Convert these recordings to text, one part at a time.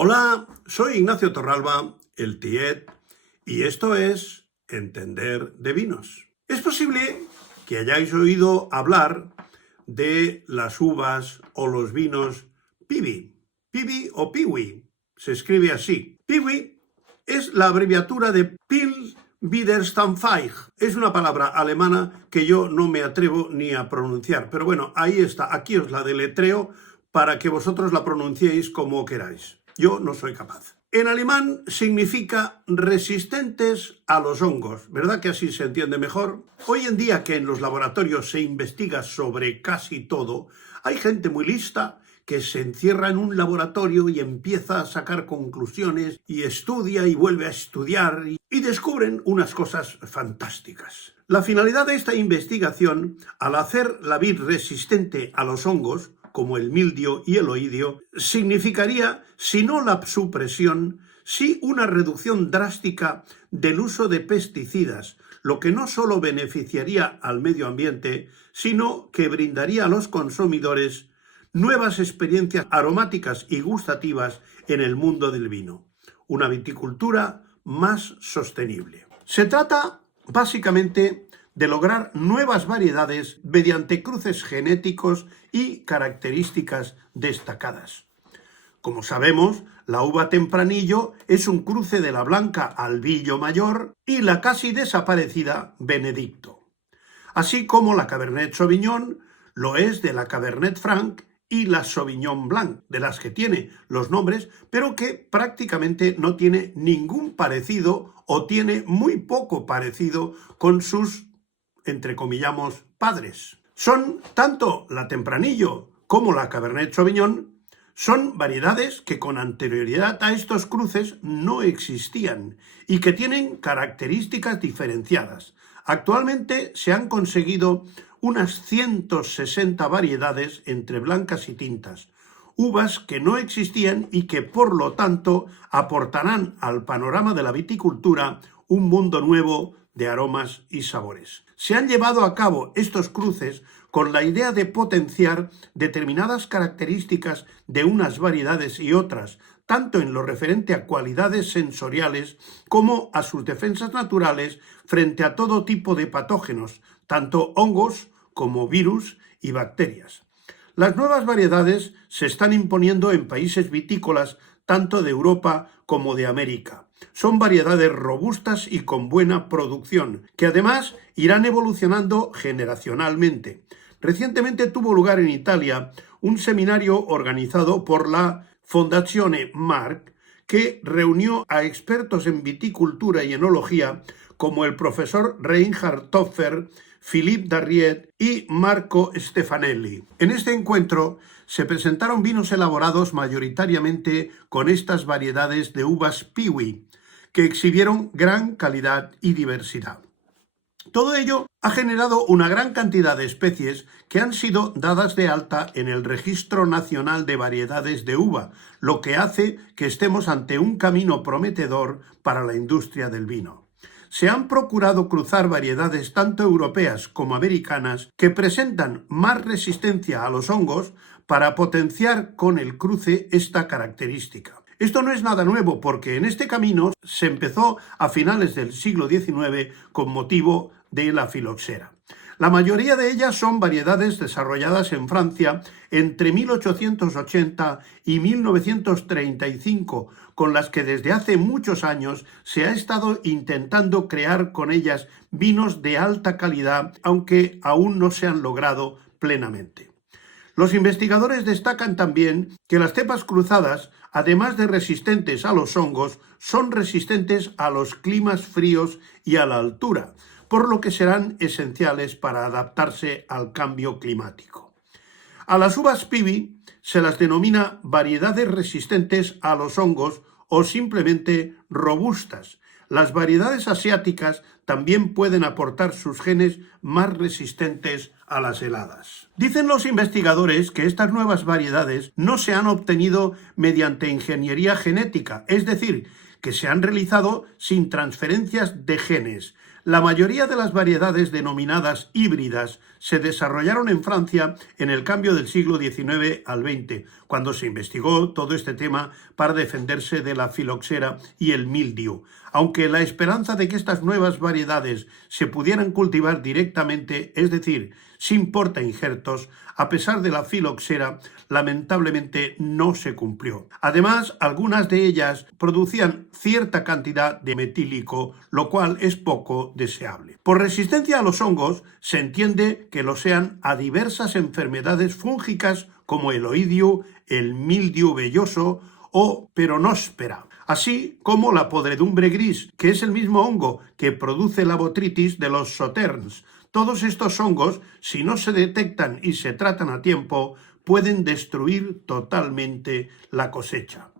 Hola, soy Ignacio Torralba, el Tiet, y esto es Entender de Vinos. Es posible que hayáis oído hablar de las uvas o los vinos Piwi. Piwi o Piwi, se escribe así. Piwi es la abreviatura de Pils Widerstandsfähig. Es una palabra alemana que yo no me atrevo ni a pronunciar, pero bueno, ahí está, aquí os la deletreo para que vosotros la pronunciéis como queráis. Yo no soy capaz. En alemán significa resistentes a los hongos, ¿verdad que así se entiende mejor? Hoy en día que en los laboratorios se investiga sobre casi todo, hay gente muy lista que se encierra en un laboratorio y empieza a sacar conclusiones y estudia y vuelve a estudiar y descubren unas cosas fantásticas. La finalidad de esta investigación, al hacer la vid resistente a los hongos, como el mildio y el oidio, significaría, si no la supresión, sí una reducción drástica del uso de pesticidas, lo que no solo beneficiaría al medio ambiente, sino que brindaría a los consumidores nuevas experiencias aromáticas y gustativas en el mundo del vino. Una viticultura más sostenible. Se trata, básicamente, de lograr nuevas variedades mediante cruces genéticos y características destacadas. Como sabemos, la uva Tempranillo es un cruce de la blanca Albillo Mayor y la casi desaparecida Benedicto, así como la Cabernet Sauvignon lo es de la Cabernet Franc y la Sauvignon Blanc, de las que tiene los nombres, pero que prácticamente no tiene ningún parecido o tiene muy poco parecido con sus, entrecomillamos, padres. Son tanto la Tempranillo como la Cabernet Sauvignon, son variedades que con anterioridad a estos cruces no existían y que tienen características diferenciadas. Actualmente se han conseguido unas 160 variedades entre blancas y tintas, uvas que no existían y que por lo tanto aportarán al panorama de la viticultura un mundo nuevo de aromas y sabores. Se han llevado a cabo estos cruces con la idea de potenciar determinadas características de unas variedades y otras, tanto en lo referente a cualidades sensoriales como a sus defensas naturales frente a todo tipo de patógenos, tanto hongos como virus y bacterias. Las nuevas variedades se están imponiendo en países vitícolas tanto de Europa como de América. Son variedades robustas y con buena producción, que además irán evolucionando generacionalmente. Recientemente tuvo lugar en Italia un seminario organizado por la Fondazione Marc, que reunió a expertos en viticultura y enología como el profesor Reinhard Topfer, Philippe Darriet y Marco Stefanelli. En este encuentro se presentaron vinos elaborados mayoritariamente con estas variedades de uvas Piwi, que exhibieron gran calidad y diversidad. Todo ello ha generado una gran cantidad de especies que han sido dadas de alta en el Registro Nacional de Variedades de Uva, lo que hace que estemos ante un camino prometedor para la industria del vino. Se han procurado cruzar variedades tanto europeas como americanas que presentan más resistencia a los hongos para potenciar con el cruce esta característica. Esto no es nada nuevo porque en este camino se empezó a finales del siglo XIX con motivo de la filoxera. La mayoría de ellas son variedades desarrolladas en Francia entre 1880 y 1935, con las que desde hace muchos años se ha estado intentando crear con ellas vinos de alta calidad, aunque aún no se han logrado plenamente. Los investigadores destacan también que las cepas cruzadas, además de resistentes a los hongos, son resistentes a los climas fríos y a la altura, por lo que serán esenciales para adaptarse al cambio climático. A las uvas Piwi se las denomina variedades resistentes a los hongos o simplemente robustas. Las variedades asiáticas también pueden aportar sus genes más resistentes a las heladas. Dicen los investigadores que estas nuevas variedades no se han obtenido mediante ingeniería genética, es decir, que se han realizado sin transferencias de genes. La mayoría de las variedades denominadas híbridas se desarrollaron en Francia en el cambio del siglo XIX al XX, cuando se investigó todo este tema para defenderse de la filoxera y el mildiu. Aunque la esperanza de que estas nuevas variedades se pudieran cultivar directamente, es decir, sin portainjertos, a pesar de la filoxera, lamentablemente no se cumplió. Además, algunas de ellas producían cierta cantidad de metílico, lo cual es poco deseable. Por resistencia a los hongos, se entiende que lo sean a diversas enfermedades fúngicas como el oidio, el mildiu velloso o peronóspera, así como la podredumbre gris, que es el mismo hongo que produce la botrytis de los sauternes. Todos estos hongos, si no se detectan y se tratan a tiempo, pueden destruir totalmente la cosecha.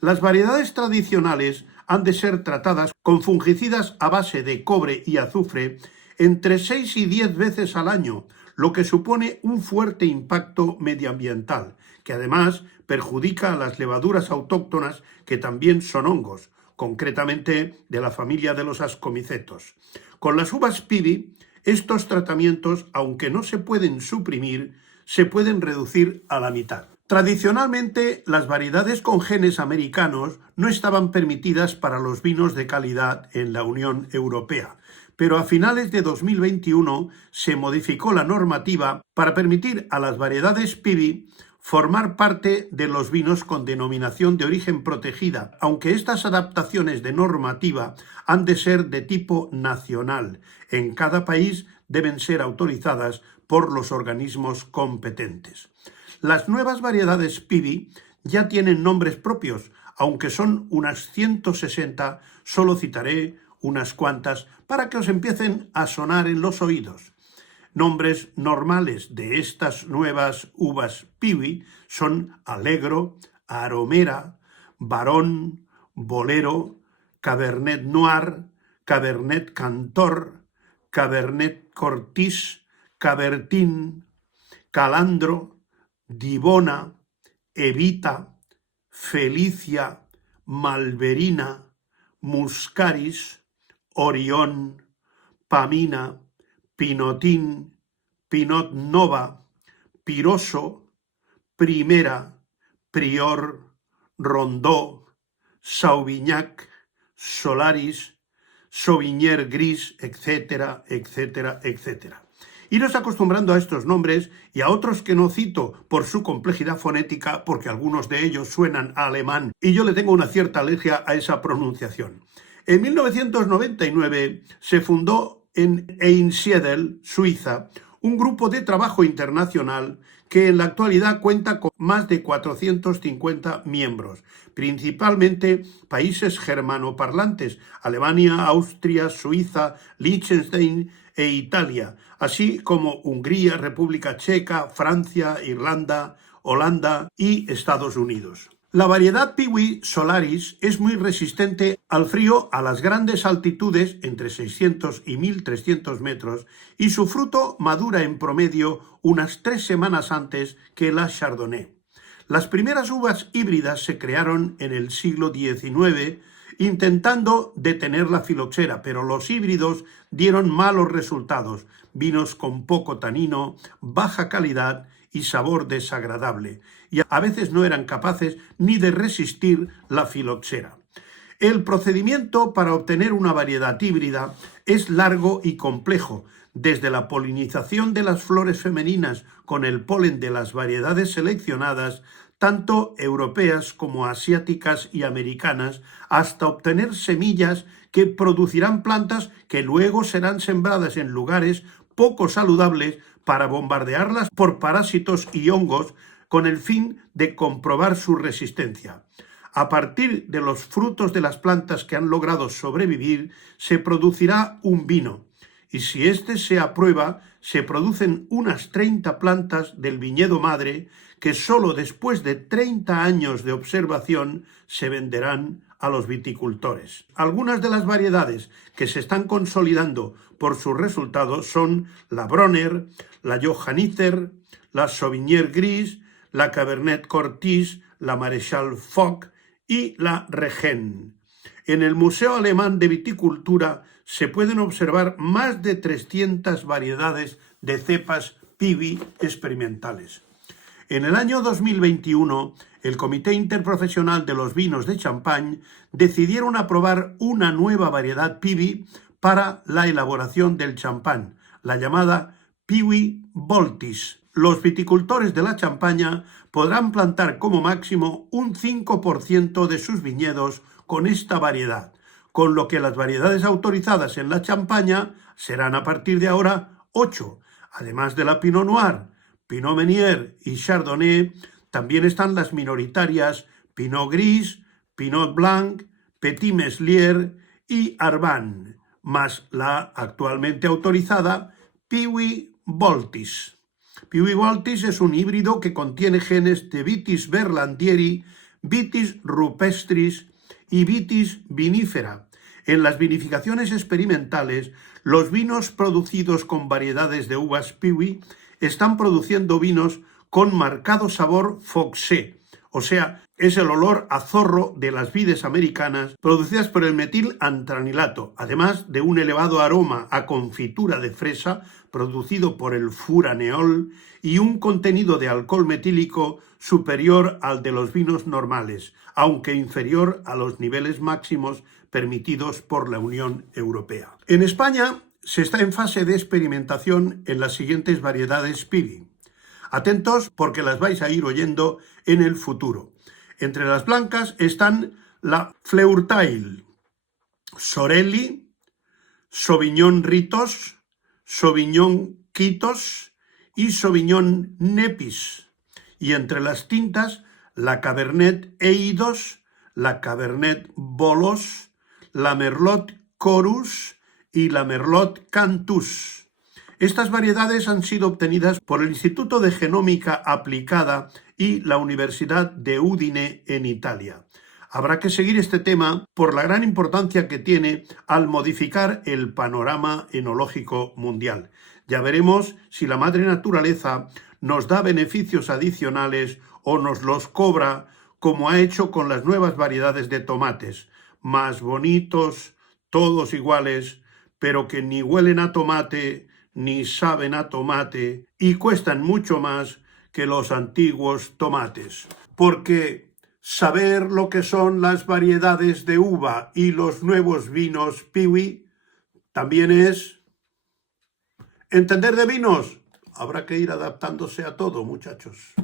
Las variedades tradicionales han de ser tratadas con fungicidas a base de cobre y azufre entre 6 y 10 veces al año, lo que supone un fuerte impacto medioambiental, que además perjudica a las levaduras autóctonas que también son hongos, concretamente de la familia de los ascomicetos. Con las uvas pibi, estos tratamientos, aunque no se pueden suprimir, se pueden reducir a la mitad. Tradicionalmente, las variedades con genes americanos no estaban permitidas para los vinos de calidad en la Unión Europea, pero a finales de 2021 se modificó la normativa para permitir a las variedades pibi formar parte de los vinos con denominación de origen protegida, aunque estas adaptaciones de normativa han de ser de tipo nacional. En cada país deben ser autorizadas por los organismos competentes. Las nuevas variedades pibi ya tienen nombres propios, aunque son unas 160, solo citaré unas cuantas para que os empiecen a sonar en los oídos. Nombres normales de estas nuevas uvas pibi son Alegro, Aromera, Barón, Bolero, Cabernet Noir, Cabernet Cantor, Cabernet Cortis, Cabertin, Calandro, Divona, Evita, Felicia, Malverina, Muscaris, Orión, Pamina, Pinotín, Pinot Nova, Piroso, Primera, Prior, Rondó, Sauvignac, Solaris, Sauvigner Gris, etcétera, etcétera, etcétera. Iros acostumbrando a estos nombres y a otros que no cito por su complejidad fonética, porque algunos de ellos suenan a alemán y yo le tengo una cierta alergia a esa pronunciación. En 1999 se fundó en Einsiedel, Suiza, un grupo de trabajo internacional que en la actualidad cuenta con más de 450 miembros, principalmente países germanoparlantes, Alemania, Austria, Suiza, Liechtenstein e Italia, así como Hungría, República Checa, Francia, Irlanda, Holanda y Estados Unidos. La variedad Piwi Solaris es muy resistente al frío a las grandes altitudes, entre 600 y 1300 metros, y su fruto madura en promedio unas 3 semanas antes que la Chardonnay. Las primeras uvas híbridas se crearon en el siglo XIX, intentando detener la filoxera, pero los híbridos dieron malos resultados, vinos con poco tanino, baja calidad y sabor desagradable, y a veces no eran capaces ni de resistir la filoxera. El procedimiento para obtener una variedad híbrida es largo y complejo, desde la polinización de las flores femeninas con el polen de las variedades seleccionadas, tanto europeas como asiáticas y americanas, hasta obtener semillas que producirán plantas que luego serán sembradas en lugares poco saludables para bombardearlas por parásitos y hongos con el fin de comprobar su resistencia. A partir de los frutos de las plantas que han logrado sobrevivir, se producirá un vino, y si éste se aprueba, se producen unas 30 plantas del viñedo madre que solo después de 30 años de observación se venderán a los viticultores. Algunas de las variedades que se están consolidando por sus resultados son la Bronner, la Johanniter, la Sauvignon Gris, la Cabernet Cortis, la Maréchal Foch y la Regen. En el Museo Alemán de Viticultura se pueden observar más de 300 variedades de cepas Pivi experimentales. En el año 2021, el Comité Interprofesional de los Vinos de Champagne decidieron aprobar una nueva variedad Pivi para la elaboración del champán, la llamada Pivi Voltis. Los viticultores de la Champaña podrán plantar como máximo un 5% de sus viñedos con esta variedad, con lo que las variedades autorizadas en la Champaña serán a partir de ahora 8. Además de la Pinot Noir, Pinot Meunier y Chardonnay, también están las minoritarias Pinot Gris, Pinot Blanc, Petit Meslier y Arban, más la actualmente autorizada Pivi Voltis. Pivi Voltis es un híbrido que contiene genes de Vitis berlandieri, Vitis rupestris y Vitis vinifera. En las vinificaciones experimentales, los vinos producidos con variedades de uvas Pivi están produciendo vinos con marcado sabor foxé, o sea, es el olor a zorro de las vides americanas producidas por el metilantranilato, además de un elevado aroma a confitura de fresa producido por el furaneol y un contenido de alcohol metílico superior al de los vinos normales, aunque inferior a los niveles máximos permitidos por la Unión Europea. En España se está en fase de experimentación en las siguientes variedades Pivi. Atentos porque las vais a ir oyendo en el futuro. Entre las blancas están la Fleurtail, Sorelli, Sauvignon Ritos, Sauvignon Quitos y Sauvignon Nepis. Y entre las tintas, la Cabernet Eidos, la Cabernet Bolos, la Merlot Corus y la Merlot Cantus. Estas variedades han sido obtenidas por el Instituto de Genómica Aplicada y la Universidad de Udine en Italia. Habrá que seguir este tema por la gran importancia que tiene al modificar el panorama enológico mundial. Ya veremos si la madre naturaleza nos da beneficios adicionales o nos los cobra, como ha hecho con las nuevas variedades de tomates, más bonitos, todos iguales, pero que ni huelen a tomate ni saben a tomate y cuestan mucho más que los antiguos tomates. Porque saber lo que son las variedades de uva y los nuevos vinos Pivi también es entender de vinos. Habrá que ir adaptándose a todo, muchachos.